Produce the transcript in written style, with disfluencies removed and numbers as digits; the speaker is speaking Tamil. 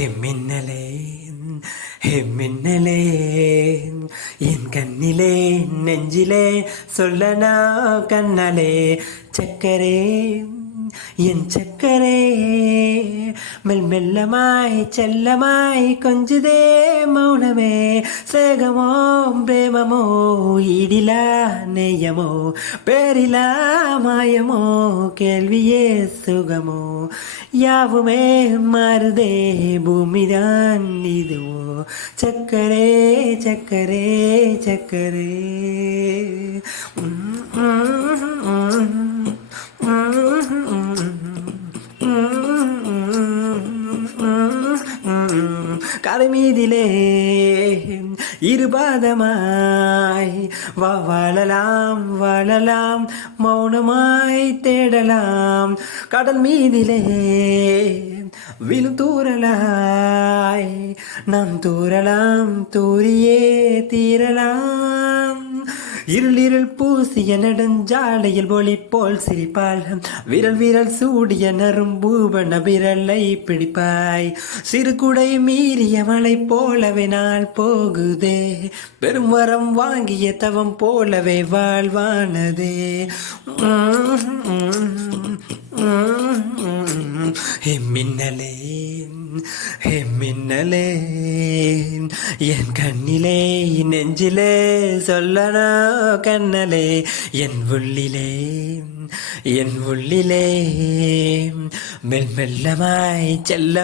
மின்னலே மின்னலே என் கண்ணிலே நெஞ்சிலே சொல்லனா கண்ணலே சக்கரே என் சக்கரே மெல்லமாய் செல்லமாய் கொஞ்சதே மௌனமே சேகமோ பிரேமமோ ஈடிலா நேயமோ பேரிலா மாயமோ கேள்வியே சுகமோ யாவுமே மாறுதே பூமிதான் இதுவோ சக்கரே சக்கரே சக்கரே கரைமீதிலே இருபாதமாய் வாழலாம் வாழலாம் மௌனமாய் தேடலாம் கடல் மீதிலே விழும் தூரலாய் நாம் தூரலாம் தூரியே தீரலாம் இருள் பூசிய நெடுஞ்சாலையில் ஒளி போல் சிரிப்பாள் விரல் விரல் சூடிய நரும்பூவன விரலை பிடிப்பாய் சிறு குடை மீறிய மலை போலவே நாள் போகுதே பெரும் வரம் வாங்கிய தவம் போலவே வாழ்வானதே மின்னலே மின்னலே என் கண்ணிலே நெஞ்சிலே சொல்லனா கண்ணலே என் உள்ளிலே மெல்லமாய் செல்ல